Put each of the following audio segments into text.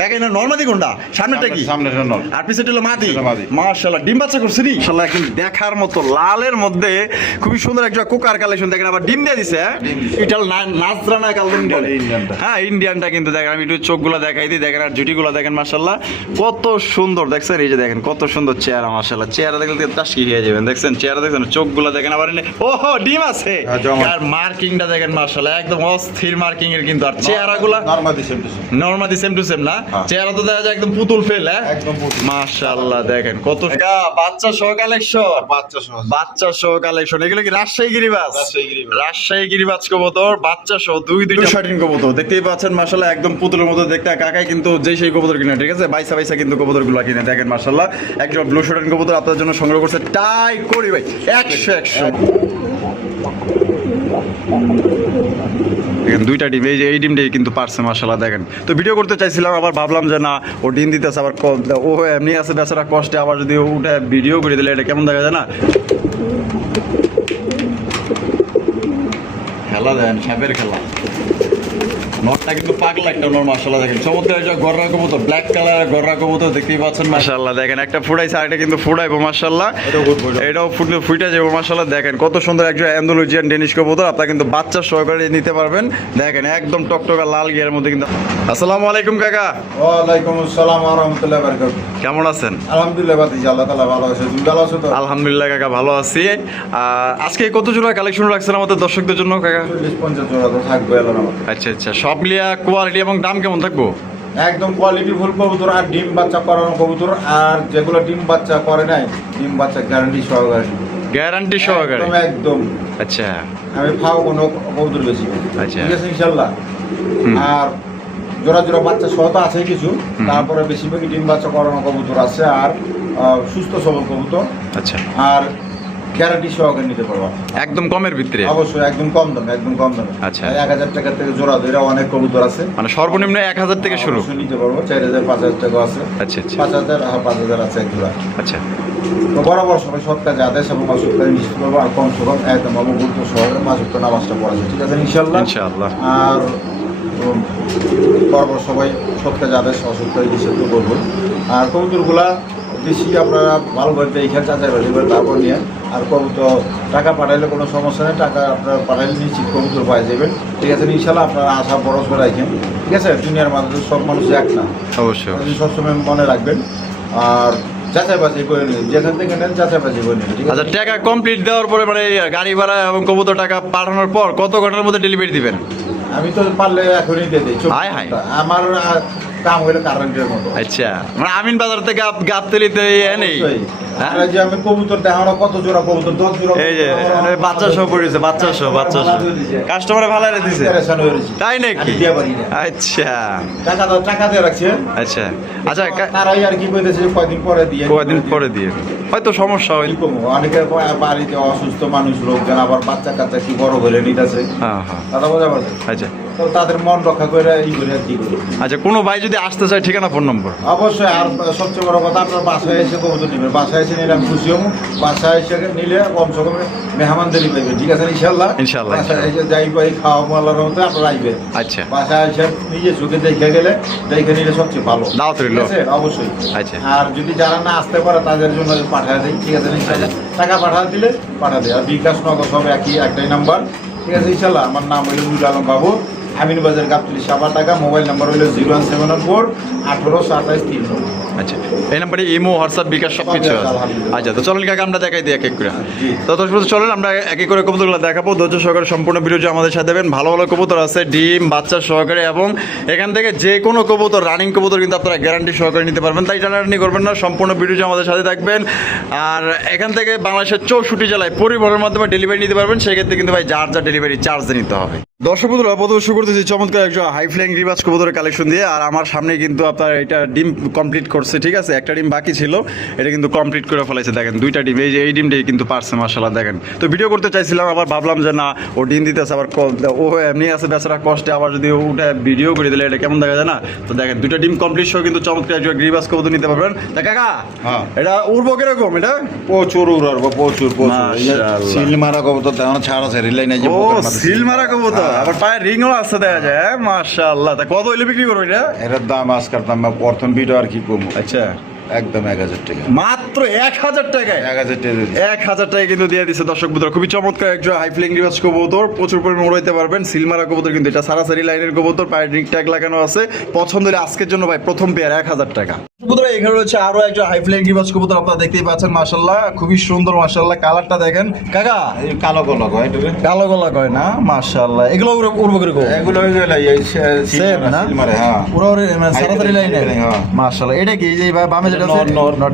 কাকা না নরমাদি কোনটা সামনেটা কি সামনেটা নর আর পিছনেটা হলো মাদি মাদি। মাশাআল্লাহ ডিম বাচ্চা করছে নি মাশাআল্লাহ কিন্তু দেখার মতো লালের মধ্যে খুবই সুন্দর একটা কোকার কালেকশন দেখেন আবার ডিম দিয়ে দিছে এটা নাজরানা কালদম ইন্ডিয়ানটা। হ্যাঁ ইন্ডিয়ানটা কিন্তু দেখেন আমি একটু চোখগুলো দেখাই দিই দেখেন আর জুটিগুলো দেখেন মাশাআল্লাহ কত সুন্দর দেখছেন এই যে দেখেন কত সুন্দর চেহারা মাশাআল্লাহ চেহারা দেখলে তাস্কি হয়ে যাবেন দেখছেন চেহারা দেখছেন চোখগুলো দেখেন আবার ওহো ডিম আছে আর মার্কিংটা দেখেন মাশাআল্লাহ একদম অস্থির মার্কিং এর কিন্তু আর চেহারাগুলো নরমালি সেম টু সেম না চেহারা তো দেখা যায় একদম পুতুল ফেল হ্যাঁ একদম পুতুল। মাশাআল্লাহ দেখেন কত বাচ্চা সহ কালেকশন বাচ্চা সহ কালেকশন এগুলো কি রাজশাহী গিরিবাজ রাজশাহী গিরিবাজ কবুতর বাচ্চা সহ দুইটা শার্টিন কবুতর দেখতেই পাচ্ছেন মাশাআল্লাহ একদম পুতুলের মতো দেখতে কাকাই কিন্তু যেই সেই কবুতর কিনে ঠিক আছে বাইসা বাইসা কিন্তু কবুতরগুলো কিনে দেখেন মাশাআল্লাহ একজন ব্লু শার্টিন কবুতর আপনাদের জন্য সংগ্রহ করছে টাই করি ভাই 100 দেখেন দুইটা ডিম এই ডিমটাই কিন্তু পারছে মাশাআল্লাহ দেখেন তো ভিডিও করতে চাইছিলাম আবার ভাবলাম যে না ও ডিম দিতেছে আবার ও এমনি আছে বেচারা কষ্টে আবার যদি উঠে ভিডিও করে দিলে এটা কেমন দেখা যায় না খেলা দেন সাপের খেলা নটটা কিন্তু পাগলা একটা নর মাশাআল্লাহ দেখেন চমৎকার একটা গররা কবুতর ব্ল্যাক কালার গররা কবুতর দেখতেই পাচ্ছেন মাশাআল্লাহ দেখেন একটা ফুটাইছে আরেকটা কিন্তু ফুটাইবো মাশাআল্লাহ এটাও ফুইটা যাবো মাশাআল্লাহ দেখেন কত সুন্দর একটা অ্যান্ডালুজিয়ান ডেনিশ কবুতর আপনারা কিন্তু বাচ্চা সহকারে নিতে পারবেন দেখেন একদম টকটকা লাল গিয়ার মধ্যে কিন্তু আসসালামু আলাইকুম কাকা ওয়ালাইকুম আসসালাম ওয়া রাহমাতুল্লাহি ওয়া বারাকাতুহু কেমন আছেন আলহামদুলিল্লাহ বাতিজি আল্লাহ তাআলা ভালো আছে তুমি ভালো আছো তো আলহামদুলিল্লাহ কাকা ভালো আছি আজকে কত জোড়া কালেকশন রাখছেন আমাদের দর্শকদের জন্য কাকা 40-50 জোড়া তো থাকবে আল্লাহর রহমতে আচ্ছা আচ্ছা সব মিলিয়ে কোয়ালিটি এবং দাম কেমন থাকবো একদম কোয়ালিটি ফুল কবুতর আর ডিম বাচ্চা করানো কবুতর আর যেগুলো ডিম বাচ্চা করে নাই ডিম বাচ্চা গ্যারান্টি সহকারে গ্যারান্টি সহকারে একদম আচ্ছা আমি ফাও কোনো কবুতর বেশি আচ্ছা। ঠিক আছে ইনশাল্লাহ আর জোড়া জোড়া বাচ্চা সহ তো আছে কিছু তারপরে বেশিরভাগই ডিম বাচ্চা করানো কবুতর আছে আর সুস্থ সবল কবুতর আচ্ছা আর গ্যারান্টি সহকারে নিতে পারবো একদম কমের ভিতরে অবশ্যই একদম কম দামে একদম কম দামে আচ্ছা। 1000 টাকা থেকে জোড়া ধরে অনেক কবুতর আছে মানে সর্বনিম্ন 1000 থেকে শুরু অবশ্যই নিতে পারবো 4000 5000 টাকা আছে আচ্ছা আচ্ছা 5000 5000 আছে এক জোড়া আচ্ছা তো বরাবর সবাই সৎ কাজে আদেশ এবং অসৎ কাজে নিশ্চিত করবো আর কম সে কম একদম বাবু গুরুত্ব শহরে মাসুক্ত নামাজটা পড়া যায় ঠিক আছে ইনশাল্লাহ ইনশাআল্লাহ আর বরাবর সবাই সৎ কাজে আদেশ অসৎ কাজে নিষেধ করবো আর কবুতরগুলা বেশি আপনারা ভালো করে এইখানে চাচাই বাজি করে তারপর নিয়ে আর কবুতর টাকা পাঠাইলে কোনো সমস্যা নেই টাকা আপনারা পাঠাইলে নিশ্চিত কবুতর পাই যাবেন ঠিক আছে ইনশাল্লাহ আপনারা আশা বরস করে রাখেন ঠিক আছে দুনিয়ার মাঝে সব মানুষ এক না অবশ্যই সবসময় মনে রাখবেন আর যাচাই বাছাই করে নিন যেখান থেকে নেন যাচাই বাছাই করে নিন ঠিক আছে আচ্ছা টাকা কমপ্লিট দেওয়ার পরে মানে গাড়ি ভাড়া এবং কবুতর টাকা পাঠানোর পর কত ঘন্টার মধ্যে ডেলিভারি দিবেন আমি তো পারলে এখনই দিয়ে দিই হায় হায়। আমার কাম হইলে কারেন্টের মতো আচ্ছা মানে আমিন বাজার থেকে গাবতলিতে নেই হ্যাঁ? আর এই যে আমি কবুতর দেখানো কত জোড়া কবুতর 10 জোড়া এই যে বাচ্চা সহ পড়েছে বাচ্চা সহ কাস্টমারে ভালো রেখেছে পেরেশান হয়ে রয়েছি তাই নাকি আমি দিয়ে পারি না। আচ্ছা টাকা দিয়ে রাখছে আচ্ছা আচ্ছা তারাই আর কি কইতেছে কয়দিন পরে দিয়ে কয়েকদিন পরে দিয়ে হয়তো সমস্যা হইল এরকম অনেকে বাড়িতে অসুস্থ মানুষ লোকজন আবার বাচ্চা কাচ্চা কি বড় হলে নিতেছে হ্যাঁ হ্যাঁ কথা বোঝা পারছে আচ্ছা তো তাদের মন রক্ষা করে ই করে আর কি করে আচ্ছা কোনো ভাই যদি আসতে চায় ঠিকানা ফোন নম্বর অবশ্যই আর সবচেয়ে বড় কথা আপনার বাসায় এসে কবুতর নেবেন বাসায় এসে নিলে আমি খুশি হবো বাসায় এসে নিলে কমসে কম মেহমানদারি পাইবেন ঠিক আছে ইনশাল্লাহ ইনশাল্লাহ, বাসায় এসে যাই পাই খাওয়া মালার মধ্যে আপনারা আসবেন আচ্ছা বাসায় এসে নিজে চোখে দেখে গেলে দেখে নিলে সবচেয়ে ভালো দাওয়াত রইল। ঠিক আছে অবশ্যই আচ্ছা। আর যদি যারা না আসতে পারে তাদের জন্য পাঠিয়ে দিই ঠিক আছে ইনশাল্লাহ টাকা পাঠা দিলে পাঠা দেয় আর বিকাশ নগদ সব একটাই নাম্বার ঠিক আছে ইনশাল্লাহ আমার নাম হইল নুরুল আলম বাবু আমিন বাজার গাবতলী 7 টাকা মোবাইল নাম্বার হইল 01794 1827 আচ্ছা এই নাম্বারে ইমো হোয়াটসঅ্যাপ বিকাশ সব কিছু আছে আলহামদুলিল্লাহ। আচ্ছা তো চলেন কাকা আমরা দেখাই দিই এক এক করে জি। তো দর্শক চলেন আমরা এক এক করে কবুতরগুলো দেখাবো ধৈর্য সহকারে সম্পূর্ণ ভিডিও আমাদের সাথে দেবেন ভালো ভালো কবুতর আছে ডিম বাচ্চা সহকারে এবং এখান থেকে যে কোনো কবুতর রানিং কবুতর কিন্তু আপনারা গ্যারান্টি সহকারে নিতে পারবেন তাই টানাটানি করবেন না সম্পূর্ণ ভিডিও আমাদের সাথে থাকবেন আর এখান থেকে বাংলাদেশের 64 জেলায় পরিবহনের মাধ্যমে ডেলিভারি নিতে পারবেন সেক্ষেত্রে কিন্তু ভাই যার যা ডেলিভারি চার্জ নিতে হবে দর্শক বন্ধুরা প্রথমে শুরু করতেছি চমৎকার একজন হাই ফ্লাইং রিবাজ কবুতরের কালেকশন দিয়ে আর আমার সামনে কিন্তু আপনার এটা ডিম কমপ্লিট করছে ঠিক আছে একটা ডিম বাকি ছিল এটা কিন্তু কমপ্লিট করে ফেলাইছে দেখেন দুইটা ডিম এই যে এই ডিমটাই কিন্তু পারছে মাশাআল্লাহ দেখেন তো ভিডিও করতে চাইছিলাম আবার ভাবলাম যে না ও ডিম দিতেছে আবার ও এমনি আছে বেচারা কষ্টে আবার যদি উঠে ভিডিও করে দিলে এটা কেমন দেখা যায় না তো দেখেন দুইটা ডিম কমপ্লিট সহ কিন্তু চমৎকার একজন রিবাজ কবুতর নিতে পারবেন তা কাকা হ্যাঁ। এটা উড়বো কিরকম এটা প্রচুর উড়াবো প্রচুর মাশাআল্লাহ। সিল মারা কবুতর দেখানো ছাড়া আছে রিলাই নাই যে ও সিল মারা কবুতর আবার পায়ে রিংও আছে দেখা যায়, মাশাআল্লাহ। তা কত হইলে বিক্রি করবে এটা? এটার দাম আজকাল দাম প্রথম ভিডিও আর কি কম, আচ্ছা একদম 1000 টাকা, মাত্র 1000 টাকায়। 1000 টাকা। 1000 টাকা কিন্তু দিয়ে দিচ্ছে দর্শক বন্ধুরা। খুবই চমৎকার একজন হাই ফ্লাইং রিভার্স কবুতর, প্রচুর পরিমাণে উড়াইতে পারবেন। সিলমারা কবুতর কিন্তু এটা সারাসারি লাইনের কবুতর, পায়ে রিং ট্যাগ লাগানো আছে। পছন্দ হলে আজকের জন্য ভাই প্রথম পেয়ার 1000 টাকা। বন্ধুরা এখানে রয়েছে আরো একজন হাই ফ্লাইং রিভার্স কবুতর, আপনারা দেখতেই পাচ্ছেন মাশাআল্লাহ, খুবই সুন্দর মাশাআল্লাহ। কালারটা দেখেন কাকা, এই কালো গলা কয় এটা রে? কালো গলা কয় না, মাশাআল্লাহ। এগুলো উড়বো করে কবুতর এগুলো হয়ে গেল এই সেম না, সিলমারে, হ্যাঁ পুরো মানে সারাসারি লাইনের, হ্যাঁ। মাশাআল্লাহ। এটা কি যে বামে যেটা আছে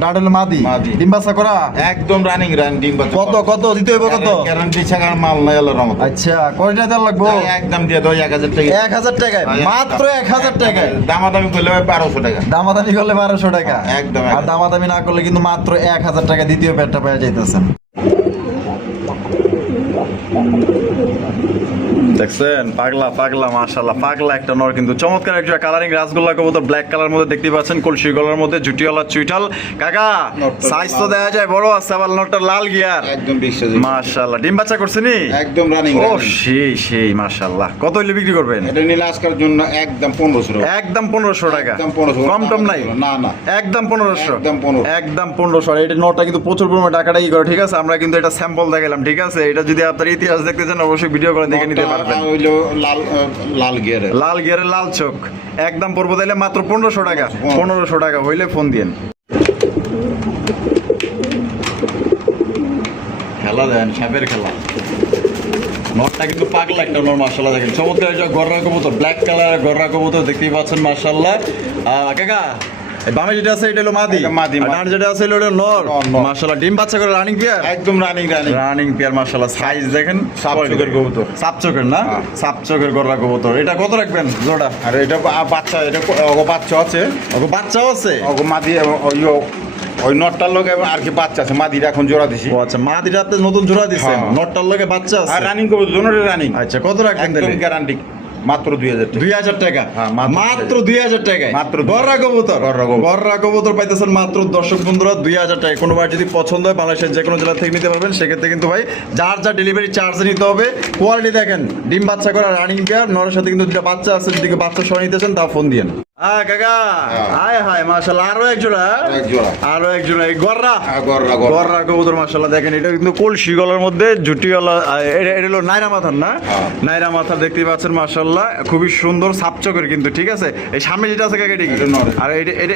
ডাডল মাদি মাদি। ডিম্বাসা করা একদম রানিং ডিম বাচ্চা। কত কত দিতে হবে কত? গ্যারান্টি ছাড়া মাল নাই আল্লাহর রহমতে। আচ্ছা কয়টা দেওয়া লাগবো? একদম দিয়ে দাও 1000 টাকা। 1000 টাকায়, মাত্র 1000 টাকায়। দামাদামি করলে 1200 টাকা। দামাদামি করলে 1200 টাকা, একদম, আর একদম। দামাদামি না করলে কিন্তু মাত্র 1000 টাকা দ্বিতীয় পেয়ারটা পেয়ে যাইতেছেন। দেখছেন পাগলা পাগলা মাশাআল্লাহ, পাগলা একটা নর কিন্তু চমৎকার একটা কালারিং রাসগোল্লা কবুতর, ব্ল্যাক কালার মধ্যে দেখতে পাচ্ছেন, কলসি গলার মধ্যে জুটিওয়ালা চুইটাল। কাকা নরটা সাইজ তো দেখা যায় বড় আছে, আবার নরটা লাল গিয়ার, একদম বিশ্বাস। মাশাআল্লাহ। ডিম বাচ্চা করছে নি? একদম রানিং। ও সেই সেই মাশাআল্লাহ। কত হইলে বিক্রি করবেন? এটা নিলে আজকের জন্য একদম 1500 টাকা। একদম 1500 টাকা, একদম 1500। কম টম নাই? না না, একদম 1500, একদম 1500। একদম 1500। আর এটা নটা কিন্তু প্রচুর পরিমাণে টাকাটা ই করে, ঠিক আছে? আমরা কিন্তু এটা স্যাম্পল দেখালাম, ঠিক আছে? এটা যদি আপনার ইতিহাস দেখতে চান অবশ্যই ভিডিও করে দেখে নিতে পারবেন। হইলো লাল লাল গিয়ারে, লাল গিয়ারের লাল চোখ, একদম পড়বো তাইলে মাত্র 1500 টাকা। 1500 টাকা হইলে ফোন দিয়েন। খেলা দেন, সাপের খেলা। নটটা কিন্তু পাগলা একটা নর মাশাআল্লাহ, দেখেন চমৎকার একটা গররা কবুতর, ব্ল্যাক কালারের গররা কবুতর দেখতেই পাচ্ছেন মাশাআল্লাহ। কাকা এই বামে যেটা আছে এটা হলো মাদি, এটা মাদি, আর ডান যেটা আছে এটা হলো নর। নর। মাশাআল্লাহ ডিম বাচ্চা করে রানিং পেয়ার, একদম রানিং রানিং রানিং পেয়ার মাশাআল্লাহ। সাইজ দেখেন, সাপ চোখের কবুতর। সাপ চোখের না, হ্যাঁ। সাপ চোখের গররা কবুতর। এটা কত রাখবেন জোড়া? আর এটা বাচ্চা, এটা বাচ্চা আছে, ওকে বাচ্চাও আছে? মাদি ওই নটটার লোক আর কি বাচ্চা আছে, মাদিরা এখন জোড়া দিছি। ও আচ্ছা, মাদিরাতে নতুন জোড়া দিছে, হ্যাঁ। নটটার লগে বাচ্চা আর আছে। রানিং কবুতর জোনরে রানিং। আচ্ছা কত রাখবেন একদম তাহলে? গ্যারান্টি মাত্র 2000 টাকা। 2000 টাকা, হ্যাঁ, মাত্র মাত্র 2000 টাকায় মাত্র গররা কবুতর, গররা কবুতর। গররা কবুতর পাইতেছেন মাত্র দর্শক বন্ধুরা 2000 টাকায়। কোনো বার যদি পছন্দ হয় বাংলাদেশের যে কোনো জেলা থেকে নিতে পারবেন, সেক্ষেত্রে কিন্তু ভাই যার যা ডেলিভারি চার্জ নিতে হবে। কোয়ালিটি দেখেন, ডিম বাচ্চা করা রানিং পেয়ার, নরের সাথে কিন্তু দুটো বাচ্চা আছে, যদি কেউ বাচ্চা সহ নিতে চান তাও ফোন দিয়েন। কাকা হায় হায় মাশাআল্লাহ, আরো এক জোড়া, এক জোড়া। আরো এক জোড়া এই গররা গররা গররা কবুতর মাশাআল্লাহ। দেখেন এটা কিন্তু কলসি গলার মধ্যে জুটিওয়ালা, এটা হলো নাইরা মাথার না, হ্যাঁ। নাইরা মাথা দেখতেই পাচ্ছেন মাশাআল্লাহ, খুবই সুন্দর সাপচকের কিন্তু, ঠিক আছে? এই সামনে যেটা আছে কাকা এটা কি? এটা নর। আর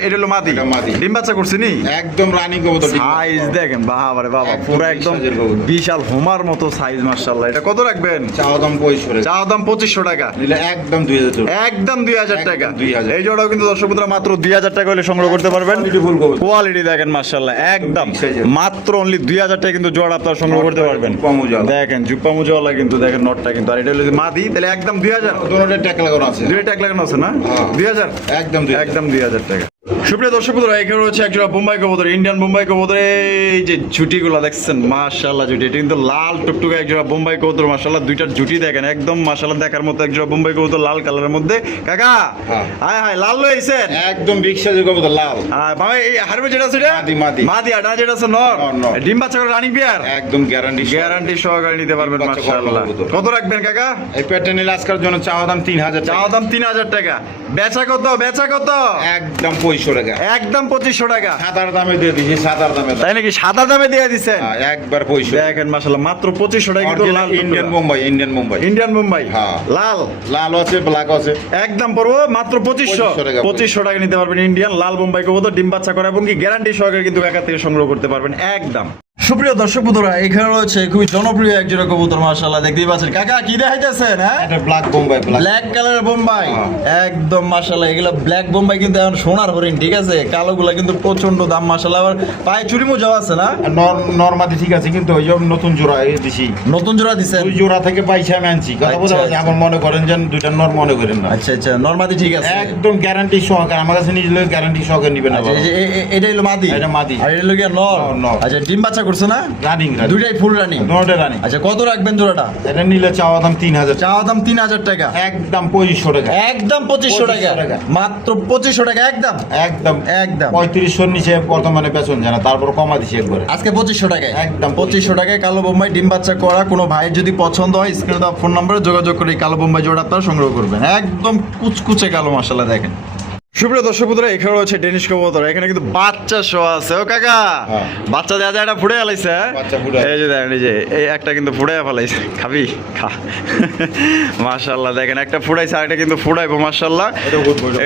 এটা হলো মাদি, এটা মাদি। ডিম বাচ্চা করছে নি? একদম রানিং কবুতর। সাইজ দেখেন বাবা রে বাবা, একদম পুরো একদম সাইজের কবুতর। বিশাল হোমার মতো সাইজ মাশাআল্লাহ। এটা কত রাখবেন? চাওয়া দাম 2500 চাওয়া দাম 2500 টাকা, নিলে একদম 2000 টাকা। একদম 2000 টাকা। একদম 2000। এই জোড়াও কিন্তু দর্শক বন্ধুরা মাত্র 2000 টাকা হলে সংগ্রহ করতে পারবেন। Beautiful কবুতর। কোয়ালিটি দেখেন মাশাআল্লাহ, একদম big size-এর। মাত্র অনলি 2000 টাকা কিন্তু জোড়া আপনারা সংগ্রহ করতে পারবেন। জুপ্পা মুজাওয়ালা। দেখেন জুপ্পা মুজাওয়ালা কিন্তু, দেখেন নটটা কিন্তু। আর এটা হলো যদি মাদি, তাহলে একদম 2000। দোনোটা ট্যাগ লাগানো আছে। দুইটা ট্যাগ লাগানো আছে না? হ্যাঁ। 2000, একদম 2000। একদম 2000 টাকা। সুপ্রিয় দর্শক বন্ধুরা এখানে রয়েছে একজোড়া বোম্বাই কবুতর, ইন্ডিয়ান বোম্বাই কবুতর। এই যে জুটিগুলো দেখছেন মাশাআল্লাহ, জুটি এটা কিন্তু লাল টুকটুকে একজোড়া বোম্বাই কবুতর মাশাআল্লাহ। দুইটার জুটি দেখেন একদম মাশাআল্লাহ দেখার মতো একজোড়া বোম্বাই কবুতর লাল কালারের মধ্যে। কাকা হ্যাঁ। হায় হায় লাল লইছেন একদম বিগ সাইজের কবুতর লাল। বাবা এই হারবে যেটা আছে এটা মাদি, মাদি। মাদি, আর যেটা আছে নর। নর, নর। ডিম বাচ্চা করে রানিং বিয়ার, একদম গ্যারান্টি। গ্যারান্টি সহকারে নিতে পারবেন ডিম বাচ্চা করা মাশাআল্লাহ। কবুতর। কত রাখবেন কাকা? এই প্যাটার্ন নিলে আজকের জন্য চাওয়া দাম 3000 টাকা। চাওয়া দাম 3000 টাকা, বেচা কত? বেচা কত? একদম 2500 টাকা। একদম 2500 টাকা। সাদার দামে দিয়ে দিছি, সাদার দামে। তাই নাকি? সাদা দামে দিয়ে দিচ্ছেন? একবার 2500। দেখেন মাশাআল্লাহ মাত্র 2500 টাকা কিন্তু লাল Indian Mumbai, Indian Mumbai. Indian Mumbai হ্যাঁ। লাল লাল আছে, ব্ল্যাক আছে। একদম পড়বো মাত্র 2500 টাকা। 2500 টাকা নিতে পারবেন ইন্ডিয়ান লাল বোম্বাই কবুতর, ডিম বাচ্চা করা এবং কি গ্যারান্টি সহকারে কিন্তু একা থেকে সংগ্রহ করতে পারবেন একদম। সুপ্রিয় দর্শক বন্ধুরা এখানে রয়েছে খুবই জনপ্রিয় এক জোড়া কবুতর মাশাআল্লাহ, দেখতেই পাচ্ছেন। কাকা কি দেখাইতেছেন? হ্যাঁ এটা ব্ল্যাক বোম্বাই, ব্ল্যাক কালারের বোম্বাই, হ্যাঁ। একদম মাশাআল্লাহ। এগুলো ব্ল্যাক বোম্বাই কিন্তু এখন সোনার হরিণ, ঠিক আছে? কালোগুলা কিন্তু প্রচন্ড দাম মাশাআল্লাহ। আবার পায়ে চুরি মোজাও আছে না? নরমাদি ঠিক আছে, কিন্তু ওই যে নতুন জোড়া এই দিছি। নতুন জোড়া দিছেন? ওই জোড়া থেকে পয়সা আমি আনছি। কথা আচ্ছা, বলতে আচ্ছা। এখন মনে করেন যে দুইটা নর মনে করেন না। আচ্ছা আচ্ছা, নরমাদি ঠিক আছে, একদম গ্যারান্টি সহকারে আমার কাছে নিজে গ্যারান্টি সহকারে নিবেন না। আচ্ছা, এটা হলো মাদি, এটা মাদি। আর এটা হলো গিয়া নর। নর, নর। আচ্ছা ডিম বাচ্চা করছে করছে না? রানিং দুইটাই ফুল রানিং। দুটোটা রানিং। আচ্ছা কত রাখবেন জোড়াটা? এটা নিলে চাওয়া দাম 3000। চাওয়া দাম 3000 টাকা। একদম 2500 টাকা। একদম 2500 টাকা। 2500 টাকা। মাত্র 2500 টাকা একদম। একদম একদম 3500 নিচে বর্তমানে বেচন জানা, তারপর কমা দিছি একবারে। আজকে 2500 টাকায়। একদম 2500 টাকায় কালো বোম্বাই ডিম বাচ্চা করা। কোনো ভাইয়ের যদি পছন্দ হয় স্ক্রিনে দেওয়া ফোন নম্বরে যোগাযোগ করে এই কালো বোম্বাই জোড়া আপনারা সংগ্রহ করবেন। একদম কুচকুচে কালো, মাশাআল্লাহ দেখেন। সুপ্রিয় দর্শক বন্ধুরা, এখানে রয়েছে ডেনিশ কবুতর। এখানে কিন্তু বাচ্চা শো আছে। ও কাকা, হ্যাঁ। বাচ্চা দেওয়া যায়, এটা ফুটে ফেলাইছে। বাচ্চা ফুটে। এই যে দেখেন, এই যে এই একটা কিন্তু ফুটে ফেলাইছে। খাবি খা। মাশাআল্লাহ দেখেন, একটা ফুটাইছে, আরেকটা কিন্তু ফুটাইবো মাশাআল্লাহ।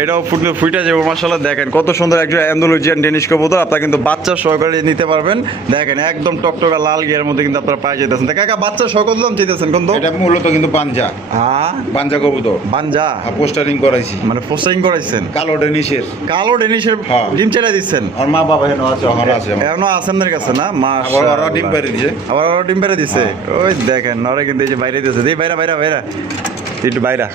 এটাও ফুটে যাবো মাশাআল্লাহ। দেখেন কত সুন্দর একজন অ্যান্ডালুজিয়ান ডেনিশ কবুতর। আপনারা কিন্তু বাচ্চা সহকারে নিতে পারবেন। দেখেন একদম টকটকা লাল গিয়ার মধ্যে কিন্তু আপনারা পাই যেতেছেন। কাকা বাচ্চা সহ কত দাম চাইতেছেন কোন? এটা মূলত কিন্তু পাঞ্জা। হ্যাঁ, পাঞ্জা কবুতর। বানজা পোস্টারিং করাইছি, মানে পোস্টারিং করাইছেন। কালো ডেনিশের। কালো ডেনিশের হ্যাঁ। ডিম ছেড়ে দিচ্ছেন। আর মা বাবা এখানে আছে, ওখানে আছে আমার। এখনো আছে আপনার কাছে না? আবার ওরা ডিম পেড়ে দিছে। আবার ওরা ডিম পেড়ে দিছে। ওই দেখেন ওরা কিন্তু এই যে বাইরে দিয়েছে। এই বাইরা বাইরা বাইরা একটু বাইরা।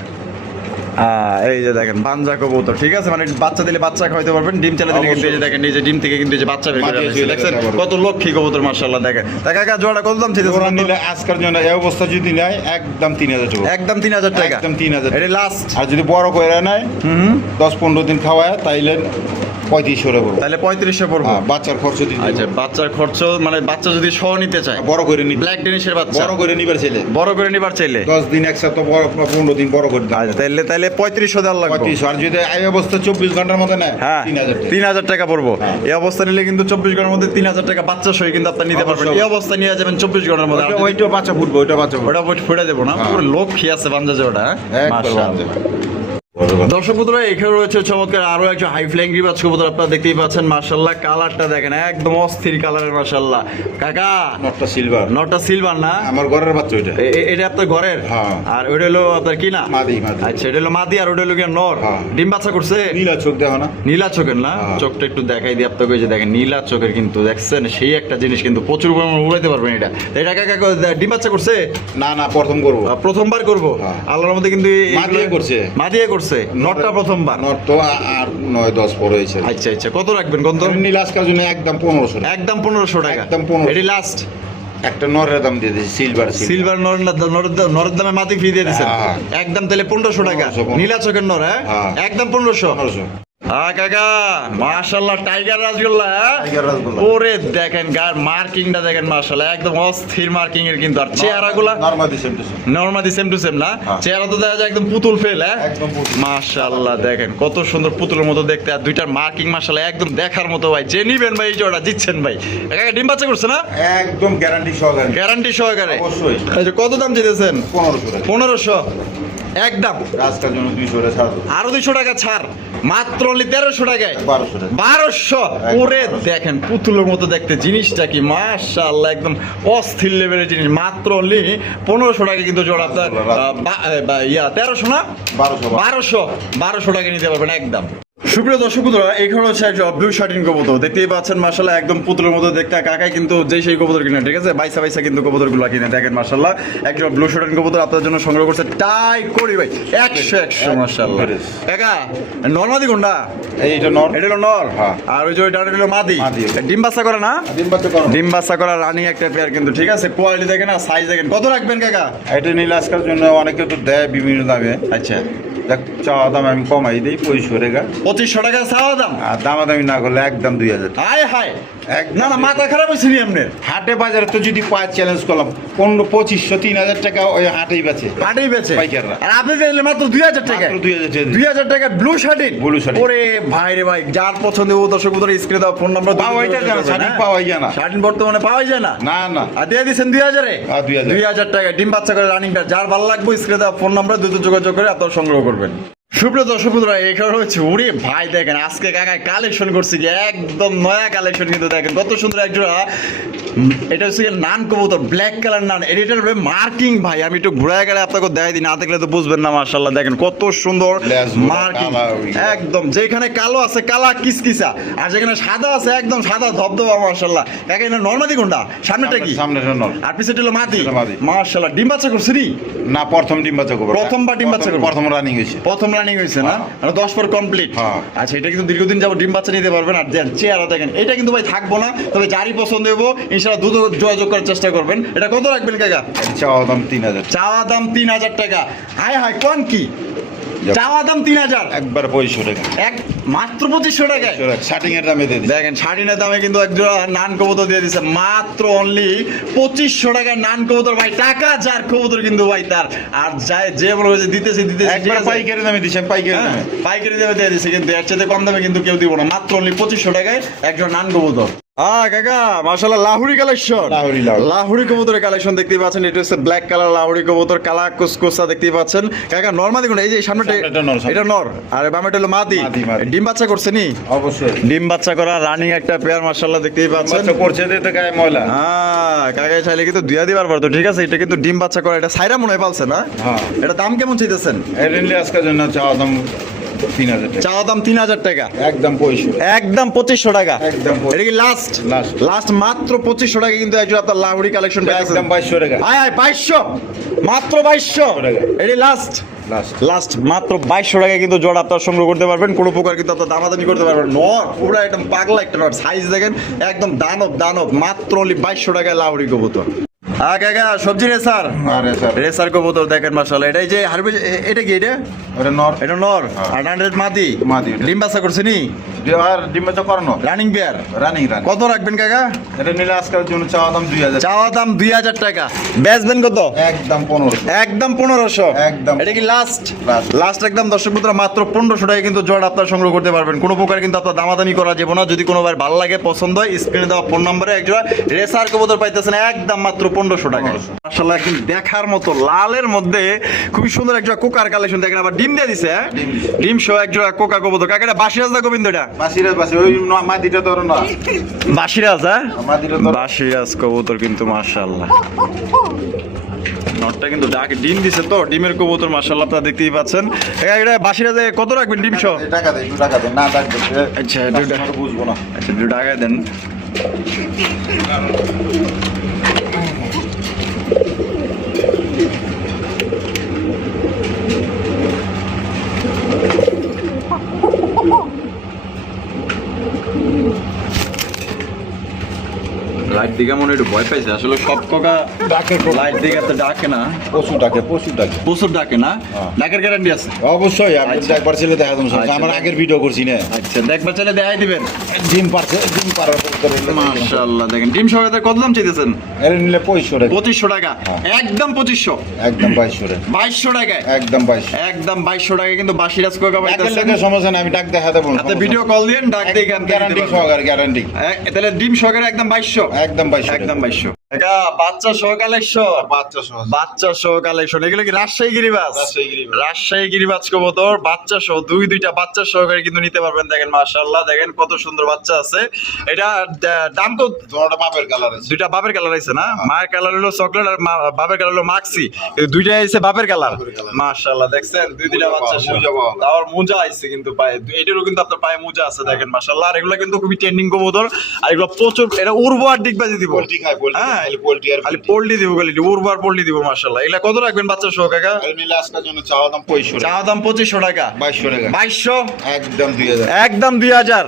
এই যে দেখেন বানজা কবুতর, ঠিক আছে, মানে বাচ্চা দিলে বাচ্চা খাওয়াইতে পারবেন, ডিম চালে দিলে কিন্তু এই যে দেখেন, এই যে ডিম থেকে কিন্তু এই যে বাচ্চা বের করে আনছে। দেখছেন কত লক্ষ্মী কবুতর মাশাআল্লাহ। দেখেন তা কাকা জোড়া কত দাম চাইতেছেন? ওরা নিলে আজকের জন্য এই অবস্থা যদি নেয় একদম 3000 টাকা। একদম 3000 টাকা। একদম 3000। এটা লাস্ট। আর যদি বড় কইরা নেয় 10-15 দিন খাওয়ায় তাইলে 3500 টাকা পড়বে। তাহলে 3500 পড়বে। বাচ্চার খরচ দিতে। আচ্ছা বাচ্চার খরচ, মানে বাচ্চা যদি সহ নিতে চায়, বড় করে নি, ব্ল্যাক ডেনিশের বাচ্চা বড় করে নিবার চাইলে, বড় করে নিবার চাইলে 10 দিন এক সপ্তাহ বড়, 15 দিন বড় করে দাও। আচ্ছা তাহলে 3500 দেওয়ার লাগবে। 3500। আর যদি এই অবস্থা 24 ঘন্টার মধ্যে নেয় হ্যাঁ 3000 টাকা। 3000 টাকা পড়বো। এই অবস্থা নিলে কিন্তু 24 ঘন্টার মধ্যে 3000 টাকা বাচ্চা সহ কিন্তু আপনি নিতে পারবেন। এই অবস্থা নিয়ে যাবেন 24 ঘন্টার মধ্যে। ওইটা বাচ্চা ফুটবে, ওইটা বাচ্চা ফুটবে। ওটা ফুটে দেবো না? পুরো লক্ষ্মী আছে বাঞ্জা জোড়া। মাশাআল্লাহ। দর্শক বন্ধুরা, এখানে রয়েছে চমৎকার আরো একটা হাই ফ্লাইং রিবাজ কবুতর। আপনারা দেখতেই পাচ্ছেন মাশাআল্লাহ, কালারটা দেখেন একদম অস্থির কালারের মাশাআল্লাহ। কাকা নটটা সিলভার। নটটা সিলভার না? আমার ঘরের বাচ্চা ওইটা। এটা আপনার ঘরের? হ্যাঁ। আর ওইটা হলো আপনার কি না? মাদি। মাদি। আচ্ছা এটা হলো মাদি, আর ওইটা হলো কি নর? হ্যাঁ। ডিম বাচ্চা করছে? নীলা চোখ দেখো না? নীলা চোখের না? হ্যাঁ। চোখটা একটু দেখাই দিই আপনাকে। ওই যে দেখেন নীলা চোখের, কিন্তু দেখছেন সেই একটা জিনিস কিন্তু প্রচুর পরিমাণে উড়াইতে পারবেন এটা। এটা কাকা ডিম বাচ্চা করছে? না না, প্রথম করবো। প্রথমবার করবো। হ্যাঁ। আল্লাহর মধ্যে কিন্তু মাদিয়ে করছে। মাদিয়ে করছে। নটটা প্রথমবার। নট তো আর 9-10 পরে হয়েছে। আচ্ছা আচ্ছা, কত রাখবেন কোন? নীলা আজকের জন্য একদম 1500 টাকা। একদম 1500 টাকা। একদম 1500। এটি লাস্ট। একটা নরের দাম দিয়ে দিয়েছি, সিলভার। সিলভার নরের দামে মাটি ফ্রি দিয়ে দিচ্ছেন। হ্যাঁ। একদম তাহলে 1500 টাকা। 1500। নীলা চোখের নর। হ্যাঁ হ্যাঁ। একদম 1500। 1500। হ্যাঁ কাকা মাশাআল্লাহ, টাইগার রাসগোল্লা। টাইগার রাসগোল্লা। ওরে দেখেন গার মার্কিংটা দেখেন মাশাআল্লাহ, একদম অস্থির মার্কিং এর কিন্তু। আর চেহারাগুলা normally same to same. Normally same to same না? হ্যাঁ। চেহারা তো দেখা যায় একদম পুতুল ফেল। হ্যাঁ একদম পুতুল। মাশাআল্লাহ দেখেন কত সুন্দর পুতুলের মতো দেখতে। আর দুইটার মার্কিং মাশাআল্লাহ একদম দেখার মতো ভাই। যে নিবেন ভাই এই জোড়া জিতছেন ভাই। কাকা ডিম বাচ্চা করছে না? একদম গ্যারান্টি সহকারে। গ্যারান্টি সহকারে? অবশ্যই। আচ্ছা কত দাম চেয়েছেন? 1500 টাকা। 1500 একদম। আজকের জন্য 200 টাকা ছাড় দেবো। আরো 200 টাকা ছাড়, মাত্র অনলি 1300 টাকায়। 1200 টাকা। 1200। ওরে দেখেন পুতুলের মতো দেখতে জিনিসটা কি মাশাআল্লাহ, একদম অস্থির লেভেলের জিনিস। মাত্র অনলি 1500 টাকা কিন্তু জোড়া আপনার 1300 না? 1200 টাকা নিতে পারবেন একদম। সুপ্রিয় দর্শক বন্ধুরা, এখানে হচ্ছে একটা ব্লু শার্টিন কবুতর। দেখতেই পাচ্ছেন মাশাআল্লাহ, একদম পুতুলের মতো দেখতে। কাকাই কিন্তু যেই সেই কবুতর কিনে, ঠিক আছে, বাইসা বাইসা কিন্তু কবুতরগুলো কিনে। দেখেন মাশাআল্লাহ, একটা ব্লু শার্টিন কবুতর আপনাদের জন্য সংগ্রহ করছে। টাই করি ভাই 100 মাশাআল্লাহ। কাকা নরমাদি কোনটা? এইটা নর। এটা হলো নর। হ্যাঁ। আর ওই যে ওইটা হলো মাদি। মাদি। ডিম বাচ্চা করে না? ডিম বাচ্চা করো। ডিম বাচ্চা করা রানিং একটা পেয়ার কিন্তু, ঠিক আছে। কোয়ালিটি দেখেন আর সাইজ দেখেন। কত রাখবেন কাকা? এটা নীলা আজকের জন্য অনেকে তো দেয় বিভিন্ন দামে। আচ্ছা দেখ চাওয়া দাম আমি কমাই দিই 2500 টাকা। 2500 টাকা চাওয়া দাম। আর দামাদামি না করলে একদম 2000 টাকা। হায় হায়, একদম। না না মাথা খারাপ হয়েছে নি আপনার? হাটে বাজারে তো যদি পাঁচ চ্যালেঞ্জ করলাম 2500-3000 টাকা ওই হাটেই বেচে। হাটেই বেচে পাইকাররা। আর আপনি দিলেন মাত্র 2000 টাকা। মাত্র 2000 টাকা। 2000 টাকা ব্লু শার্টিন। Blue satin. ওরে ভাই রে ভাই, যার পছন্দ ও দর্শক বন্ধুরা স্ক্রিনে দাও ফোন নাম্বার। পাওয়াই যায় না, শার্টিন পাওয়াই যায় না। শার্টিন বর্তমানে পাওয়াই যায় না। না না। আর দিয়ে দিচ্ছেন 2000 এ? 2000। 2000 টাকা ডিম বাচ্চা করে রানিংটা। যার ভালো লাগবে স্ক্রিনে দাও ফোন নাম্বার, দ্রুত যোগাযোগ করে আপনারা সংগ্রহ করবেন। সুপ্রিয় দর্শক বন্ধুরা, এখানে হচ্ছে ওরে ভাই দেখেন আজকে কাকায় কালেকশন করছি কি একদম নয়া কালেকশন কিন্তু। দেখেন কত সুন্দর একজোড়া, এটা হচ্ছে নান কবুতর, ব্ল্যাক কালার নান। এটার মার্কিং ভাই আমি একটু ঘুরায় গেলে আপনাকে দেখাই দিই, না দেখলে তো বুঝবেন না। মাশাআল্লাহ দেখেন কত সুন্দর মার্কিং, একদম যেখানে কালো আছে কালা কিসকিসা, আর যেখানে সাদা আছে একদম সাদা ধবধবা। মাশাআল্লাহ কাকা এটা নরমাদি কোনটা? সামনেটা কি? সামনেটা নর। আর পিছনেটা হলো মাদি। মাদি। মাশাআল্লাহ ডিম বাচ্চা করছে নি? না, প্রথম ডিম বাচ্চা করব। প্রথমবার ডিম বাচ্চা করব। প্রথম রানিং হইছে। প্রথম রানিং হয়েছে না, মানে 10 পর কমপ্লিট। হ্যাঁ। আচ্ছা, এটা কিন্তু দীর্ঘদিন যাবো ডিম বাচ্চা নিতে পারবেন। আর দেন চেহারা দেখেন, এটা কিন্তু ভাই থাকবো না, তবে যারই পছন্দ হইব ইনশাআল্লাহ দ্রুত যোগাযোগ করার চেষ্টা করবেন। এটা কত রাখবেন কাকা? চাওয়া দাম 3000, চাওয়া দাম 3000 টাকা। হায় হায়, কোন কি চাওয়া দাম 3000, একবার 2500 টাকা, এক মাত্র 2500 টাকায়। শার্টিং এর দামে দিয়ে দিই। দেখেন শাড়িনের দামে কিন্তু এক জোড়া নান কবুতর দিয়ে দিচ্ছে মাত্র অনলি 2500 টাকায় নান কবুতর। ভাই টাকা যার কবুতর কিন্তু ভাই তার। আর যায় যে বলে যে দিতেছি একবার পাইকারি দামে দিছেন, পাইকারি দামে। পাইকারি দামে দিয়ে দিচ্ছে, কিন্তু এর চাইতে কম দামে কিন্তু কেউ দিব না। মাত্র অনলি 2500 টাকায় একজন নান কবুতর। কাকা মাশাআল্লাহ, লাহুরি কালেকশন, লাহুরি কবুতরের কালেকশন দেখতেই পাচ্ছেন। এটা হচ্ছে ব্ল্যাক কালার লাহুরি কবুতর, কালা কুসকুসা দেখতেই পাচ্ছেন। কাকা নরমাদি কোন? এই যে সামনেটা এটা নর, আর বামেটা হলো মাদি। ডিম বাচ্চা করছে নি? অবশ্যই ডিম বাচ্চা করা রানিং একটা পেয়ার মাশাআল্লাহ দেখতেই পাচ্ছেন। বাচ্চা করছে দিতে গায়ে ময়লা। কাকা চাইলে কিন্তু দুইয়া দিবার পারতো, ঠিক আছে। এটা কিন্তু ডিম বাচ্চা করা, এটা সাইরা মনে হয় পালছে না? হ্যাঁ। এটা দাম কেমন চাইতেছেন? এর নিলে আজকের জন্য চাওয়া দাম 3000 টাকা, চাওয়া দাম 3000 টাকা, একদম 2500, একদম 2500 টাকা। একদম এটা কি লাস্ট? লাস্ট। লাস্ট মাত্র 2500 টাকা কিন্তু একজন আপনার লাহুরি কালেকশন পাইছেন। একদম 2200 টাকা। আয় আয় 2200, মাত্র 2200 টাকা। এটি লাস্ট, লাস্ট লাস্ট মাত্র 2200 টাকায় কিন্তু জোড়া আপনার সংগ্রহ করতে পারবেন। কোনো প্রকার কিন্তু আপনার দামাদামি করতে পারবেন। নর পুরো একদম পাগলা একটা নর, সাইজ দেখেন একদম দানব দানব। মাত্র অনলি 2200 টাকায় লাহুরি কবুতর। কাকা সবজি রেসার, আরে স্যার রেসার কবুতর দেখেন মাশাআল্লাহ। এটাই যে হারবে, এটা কি এটা? ওটা নর, এটা নর, আর 100 মাদি। মাদি ওটা। ডিম বাচ্চা করছে নি? আর ডিম বাচ্চা করানো, রানিং পেয়ার। Running run. কত রাখবেন কাকা? এটা নিলে আজকের জন্য চাওয়া দাম 2000, চাওয়া দাম 2000 টাকা। বেচবেন কত? একদম 1500, একদম 1500, একদম। এটা কি লাস্ট? Last. লাস্ট একদম দর্শক বন্ধুরা, মাত্র 1500 টাকায় কিন্তু জোড়া আপনার সংগ্রহ করতে পারবেন। কোনো প্রকার কিন্তু আপনার দামাদামি করা যাবে না। যদি কোনো বার ভালো লাগে, পছন্দ হয়, স্ক্রিনে দেওয়া ফোন নম্বরে এক জোড়া রেসার কবুতর পাইতেছেন একদম মাত্র 1500 টাকা। মাশাআল্লাহ, একদম দেখার মতো লালের মধ্যে খুবই সুন্দর এক জোড়া কোকার কালেকশন দেখেন। আবার ডিম দিয়ে দিছে, হ্যাঁ? ডিম সহ এক জোড়া কোকা কবুতর। কাকা এটা বাসিরাজ না গোবিন্দ? এটা বাসিরাজ, বাসি ওই মাদিটা ধরো না, বাসিরাজ, হ্যাঁ? মাদিটা ধরো। বাসিরাজ কবুতর কিন্তু মাশাআল্লাহ, নটটা কিন্তু ডাক ডিম দিছে তো, ডিমের কবুতর মাশাআল্লাহ আপনারা দেখতেই পাচ্ছেন। এটা বাসিরাজে কত রাখবেন ডিম সহ? টাকা দেয়, 2 টাকা দেয় না, ডাকবে। আচ্ছা, 2 টাকা বুঝবো না। আচ্ছা, 2 টাকা দেন। লাইট দিকে মনে একটু ভয় পাইছে আসলে। সব কোকা ডাকে লাইট দিকে তো ডাকে না, পশু ডাকে, পশু ডাকে। প্রচুর ডাকে না? ডাকের গ্যারান্টি আছে? অবশ্যই, আমি একবার ছেলে দেখা দেবো। আচ্ছা। আমার আগের ভিডিও করছি না। আচ্ছা, দেখবার চাইলে দেখাই দিবেন। ডিম পারছে, ডিম পারার পর মাশাআল্লাহ, দেখেন ডিম সহ কত দাম চাইতেছেন? এর নিলে 2500 টাকা, 2500 টাকা, একদম 2500, একদম 2200 টাকা, 2200 টাকায়, একদম 2200। একদম 2200 টাকায় কিন্তু বাসিরাজ কোকা ডাকের পাইতেছেন। লেগে সমস্যা নাই, আমি ডাক দেখা দেবো। আপনি ভিডিও কল দিন, ডাক দিয়ে এখান থেকে গ্যারান্টি দিতে পারবেন। সহকারে, গ্যারান্টি। তাহলে ডিম সহকারে একদম 2200, একদম 2200, একদম 2200 টাকা। বাচ্চা সহ কালেকশন, বাচ্চা সহ, বাচ্চা সহ কালেকশন। এগুলো কি রাজশাহী গিরিবাজ? রাজশাহী গিরিবাজ। রাজশাহী গিরিবাজ কবুতর বাচ্চা সহ, দুইটা বাচ্চা সহকারে কিন্তু নিতে পারবেন। দেখেন মাশাআল্লাহ, দেখেন কত সুন্দর বাচ্চা আছে। এটা দাম কত? দুটো বাপের কালার আছে, দুইটা বাপের কালার আছে না? মায়ের কালার হলো চকলেট আর বাপের কালার হলো মাক্সি। দুইটাই আছে বাপের কালার। মাশাআল্লাহ, দেখছেন দুইটা বাচ্চা সহ। আবার মোজা আইছে কিন্তু পায়ে, এটারও কিন্তু আপনার পায়ে মোজা আছে দেখেন মাশাআল্লাহ। আর এগুলো কিন্তু খুবই ট্রেন্ডিং কবুতর। আর এগুলো প্রচুর, এটা উর্বর ডিগবাজি দিব। পোল্ট্রি খায়, পোল্ট্রি, হ্যাঁ, পোল্ট্রি আর খালি পোল্ট্রি দিব, খালি উর্বর পোল্ট্রি দিব মাশাআল্লাহ। এগুলা কত রাখবেন বাচ্চা সহ কাকা? এর নিলে আজকের জন্য চাওয়া দাম 2500 টাকা, চাওয়া দাম 2500 টাকা, 2200 টাকা, 2200, একদম 2000, একদম 2000,